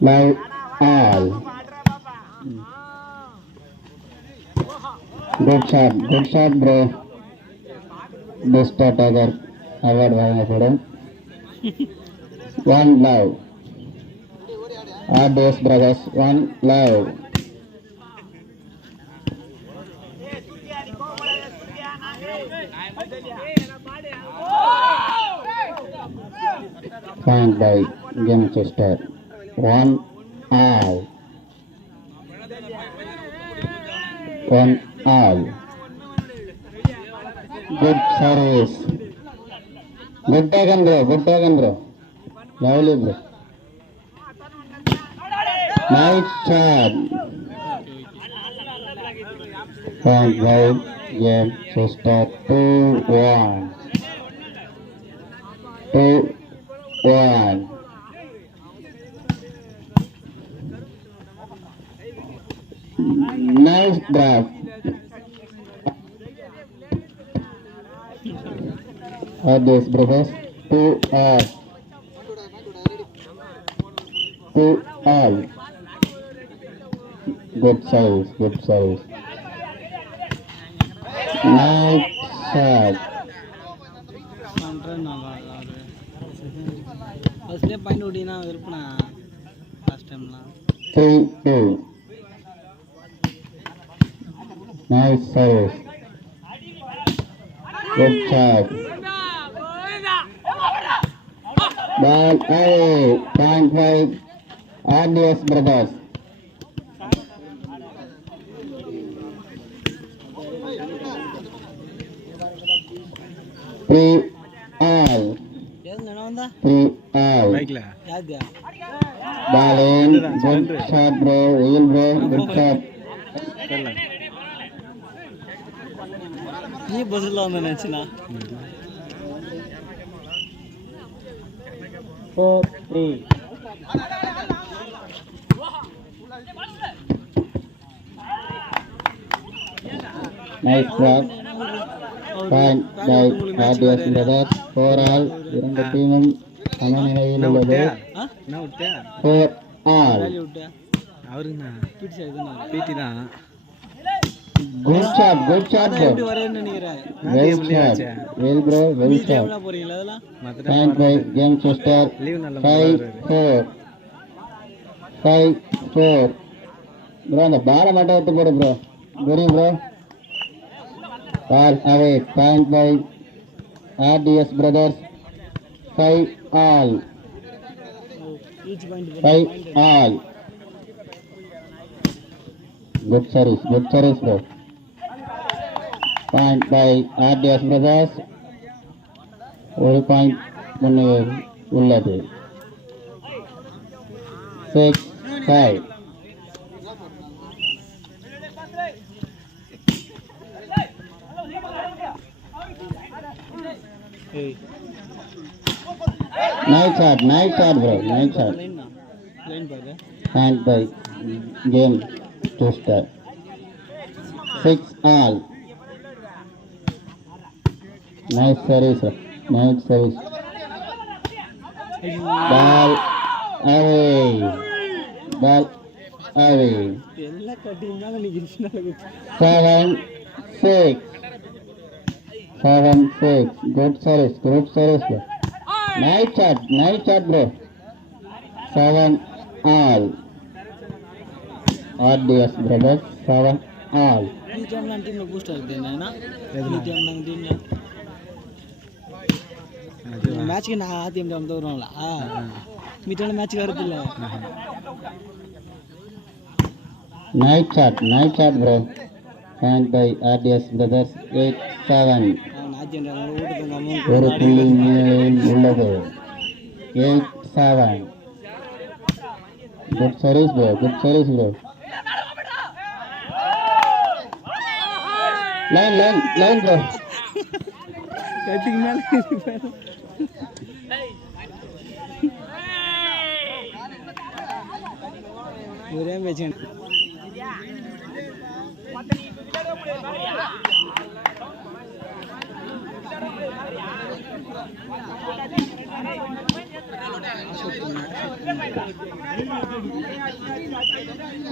Love all. Good shot, bro. Best attacker award வழங்கப்படும். One love. RDS brothers, one love. Point by Gamechester. One all. One all. Good service. Good taken, bro. Lovely, bro. Nice shot. Point by Gamechester. 2-1. 2-1. Nice draft. RDS brothers, 2-all. 2-all. Good service. Nice shot. ஃபர்ஸ்ட்லேயே point ஓட்டினா இருப்பேனா last டைம்லாம் 3-2. Nice service. Good shot. Ball away. Point five. RDS brothers. Three all. Three all. Ball in. Good shot, bro. Wheel, bro. Good shot. நீ பஸ்ஸில் வந்து நினச்சினா 4-3. Nice drop. Point by RDS brothers. 4-all. இரண்டு டீமும் சமநிலையில் உள்ளது. 4-all. அவருங்கண்ணா பிடி தான் Good shot, bro. Well, bro. Well shot. Point by Gamechester. 5-4. 5-4. Bro, அந்த பாலை மட்டும் எடுத்து போடு bro. Good, bro. Ball away. Point by RDS brothers. 5-all. 5-all. Good service, bro. Point by RDS brothers. ஒரு பாயிண்ட் ஒன்று உள்ளது. 6-5. Nice shot, bro. Nice shot. Point by Gamechester. 6-all. Nice service. Ball away. 7-6. 7-6. Good service, bro. Nice shot, bro. 7-all. RDS brothers. 7-all. ఈ టైంలో టీంలో Boost అవుతుంది ఆయన ఈ టైంలో టీంలో ಮ್ಯಾಚ್ಗೆ ನಾ ಆ ಟೀಮ್ ಟೈಮ್ ತಗೋರಲ್ಲ ಈ ಟೈಮ್ ಮ್ಯಾಚ್ಗೆ ಬರುತ್ತಿಲ್ಲ Nice shot, bro. Point by RDS brothers. 8-7. ஒரு புள்ளி முன்னிலையில் உள்ளது. 8-7. Good service, bro. Line, bro. Cutting மேல ஒரே match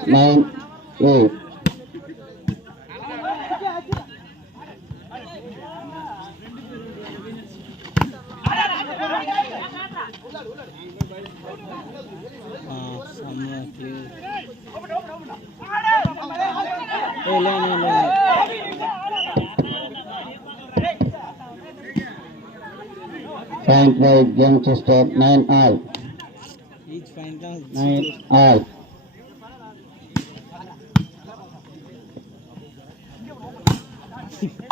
Nine, eight. Point by Manchester, 9 all. Each find 9 all.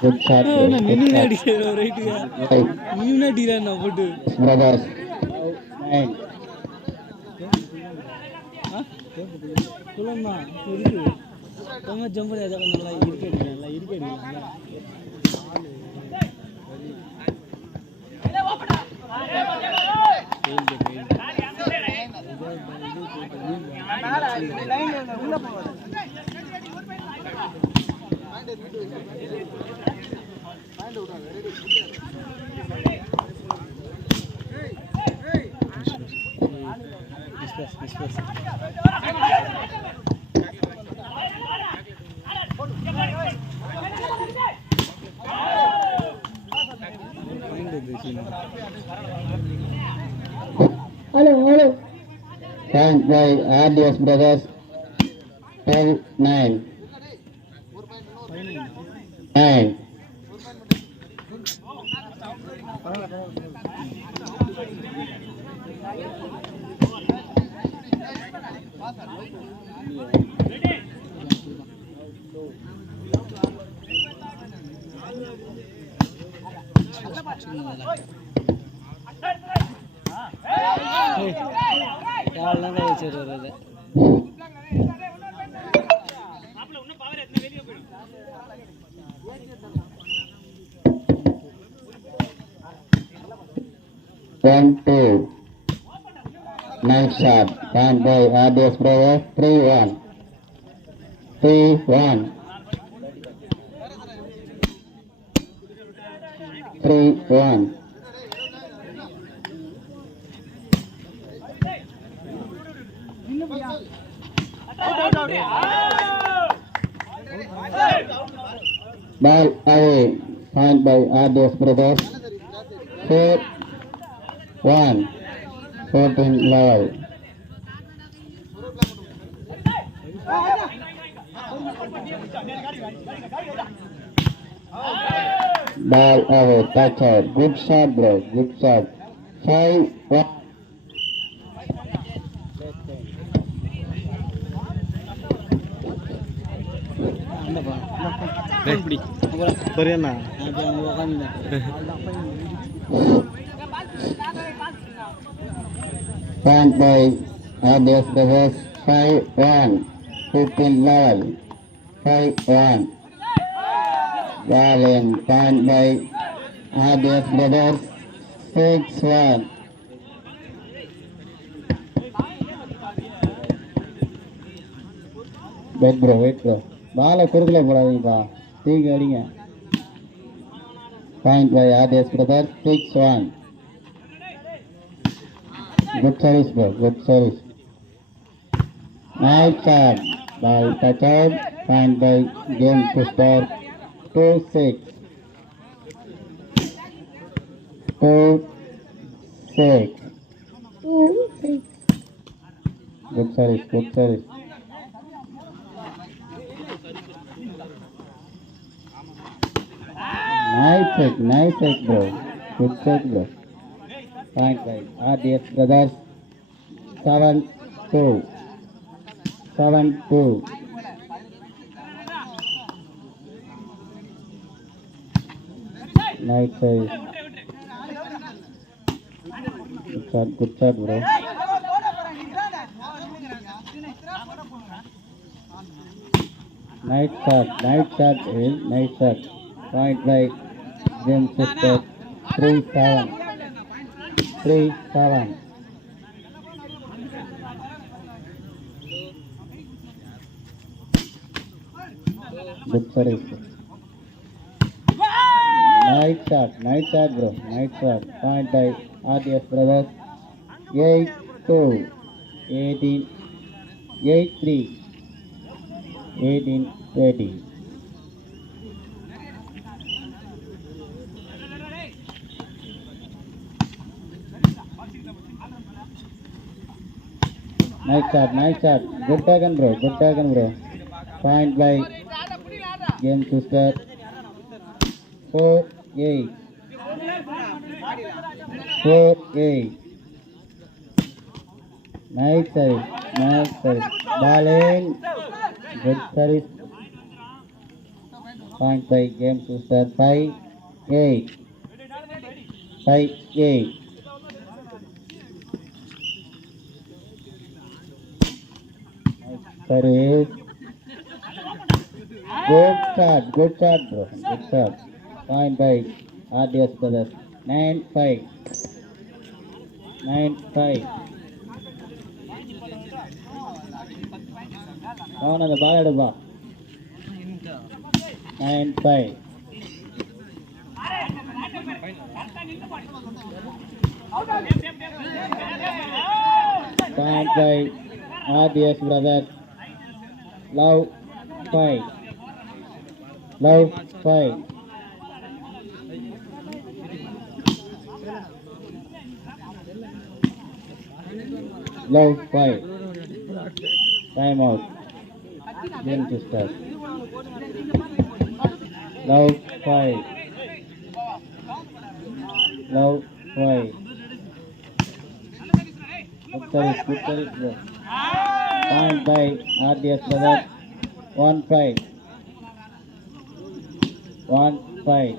Good shot. ನೀನೇ ಅಡಿಸಿರೋ ರೈಟ್ಗೆ ನೀನೇ ಅಡಿರ ನಾವು ಬಿಟ್ಟು Brothers. 9. சொல்லுமா இருக்கு ரொம்ப ஜம்ப் பண்ணி அதை நல்லா இருக்கடிக்கலாம் Hello. Point by RDS Brothers, 12-9. 9. யாரெல்லாம் தான் வச்சுருவாரு 1-2. Nice shot. Point by RDS Brothers, 3-1. 3-1. 3-1. Ball away. Point by RDS Brothers, 4-1. 14 level. Ball away, touch out. Good shot, bro. Good shot. 5-1. சரியாண்ணா Point by RDS Brothers, 5-1. 15 level. 5-1. Ball in. Point by RDS Brothers, 6-1. Wait bro. பாலை குறுக்கல போடாதீங்கப்பா, தூக்கி அடிங்க. Point by RDS Brothers, 6-1. Good service bro, good service. Nice shot. Ball touch out. Point by game to start, 2-6. 2-6. Good service, good service. Nice hit bro. Good shot bro. Point by RDS Brothers, 7-2. 7-2. Nice save. Good shot bro. Nice shot, Will. Nice shot. Point by James Sister, 3-7. 3-7. Good service. Nice shot bro. Nice shot. Point by RDS Brothers, 8-2, 18, 8-3, 18-30. Nice shot. Good taken, bro. Point by game to start. 4-8. 4-8. Nice service. Ball in. Good service. Point by game to start. 5-8. 5-8. Service. Good shot, bro. Good shot. Point by RDS brothers. 9-5. 9-5. Down on the ball at the 9-5. Point by RDS brothers. Love 5. Love 5. Love 5. Time out. Game to start. Love 5. Love 5. Good service, bro. Point by RDS brothers. 1-5. 1-5.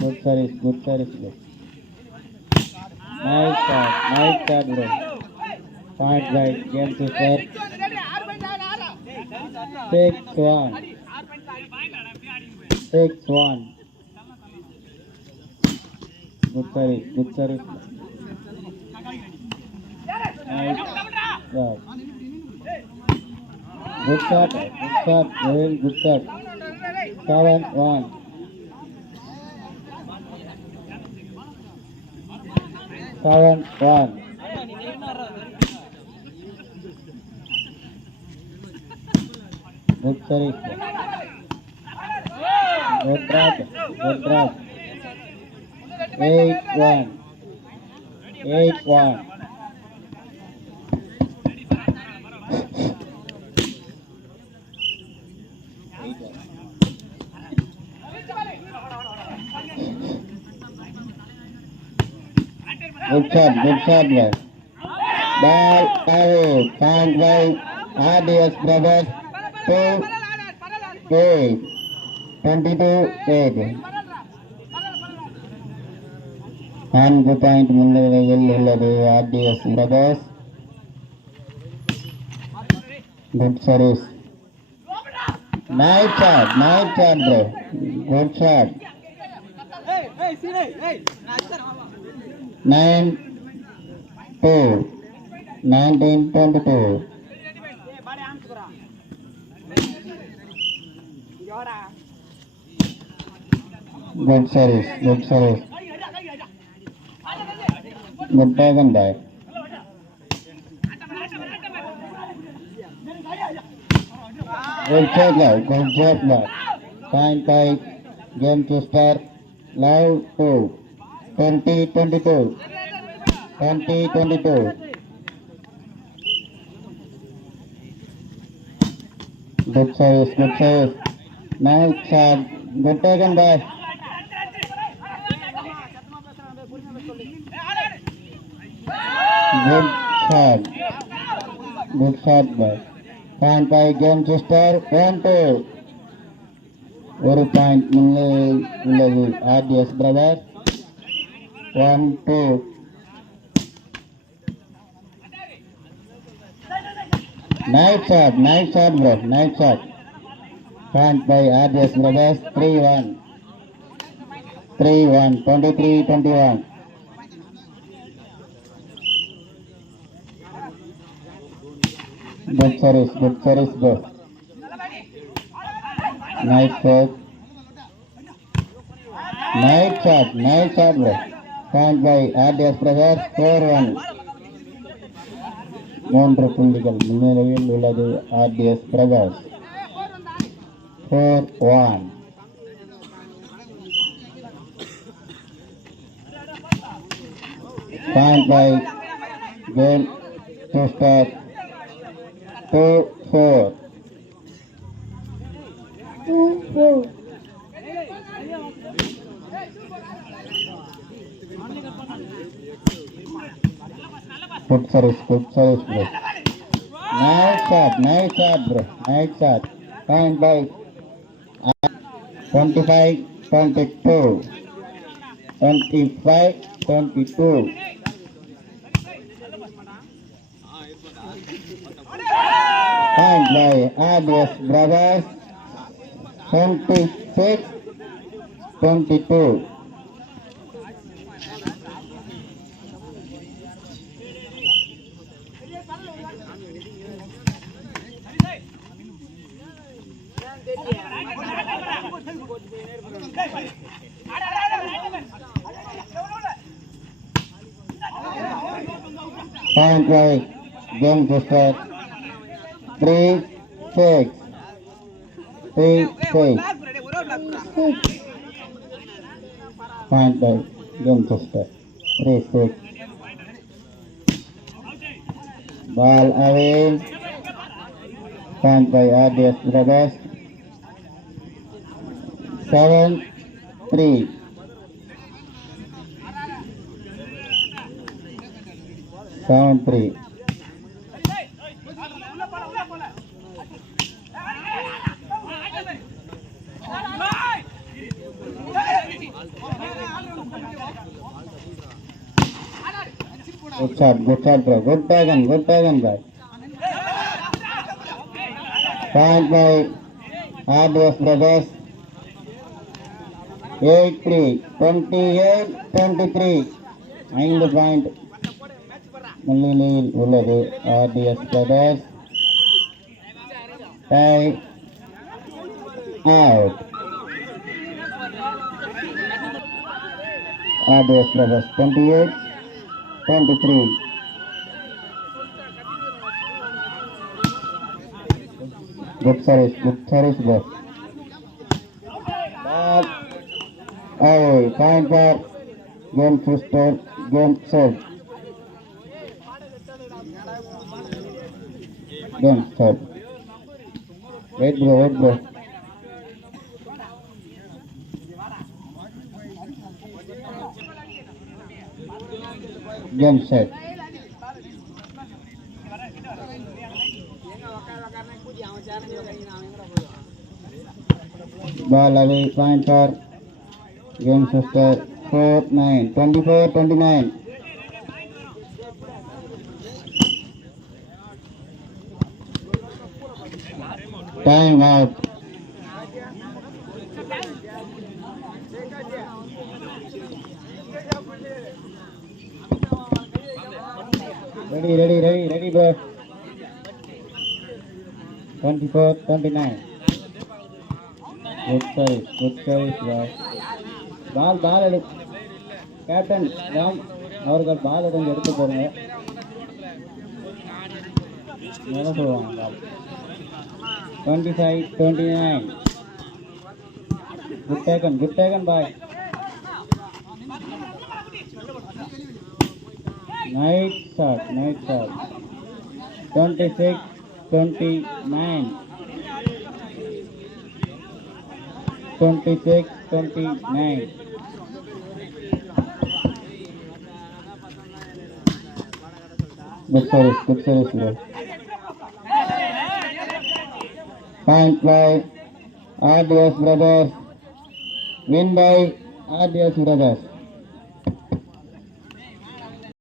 Good service, bro. Nice shot, bro. Point by game to start. 6-1. 6-1. Good service. Nice shot. Good shot, very good shot. 7-1. 7-1. Good service. Good drop. 8-1. 8-1. Good shot, bro. Ball away. Point by RDS brothers. 2-8. 22-8. 4 point முன்னிலையில் உள்ளது RDS brothers. Good service. Nice shot, bro. Good shot. 9-2. 19-22. Good service. Good taken by. Good shot, bro. Point by game to start. Live 2. 20-22. 20-22. Good service. Nice shot. Good taken by. Good shot by. Point by game to start. 1-2. 1 point முன்னிலையில் உள்ளது RDS brothers. 1-2. Nice shot, bro. Nice shot. Point by RDS brothers. 3-1. 23-21. Good service, bro. Nice shot. Nice shot, bro. Point by RDS Brothers, 4-1. மூன்று புள்ளிகள் முன்னிலையில் உள்ளது RDS Brothers. 4-1. Point by game to start 2-4. Good service, bro. Nice shot, bro. Nice shot. Point by 25-22. 25-22. Point by RDS Brothers. 26-22. Point by game to start 3-6. 3-6. Point by game to start 3-6. Ball away. Point by RDS Brothers. 7-3. 7-3. Good shot, bro. Good tag on, guys. Point by RDS Brothers. 8-3. 28-23. 5 point முன்னிலையில் உள்ளது RDS Brothers. Tie out. RDS Brothers 28-23. Good service, bro. Ball away. Point for game to start. Game set. Game start. Wait, bro. Game set. Ball away. Point for game to start. 4-9. 24-29. Time out. Ready, bro. 24-29. Good service, bro. Ball edu. Captain, Ram, அவர்கள் பால் எடுத்து போறீங்க. மேல போவாங்க. 25-29. Good taken, boy. Nice shot. 26-29. 26-29. Good service, bro. Point by RDS Brothers. Win by RDS Brothers.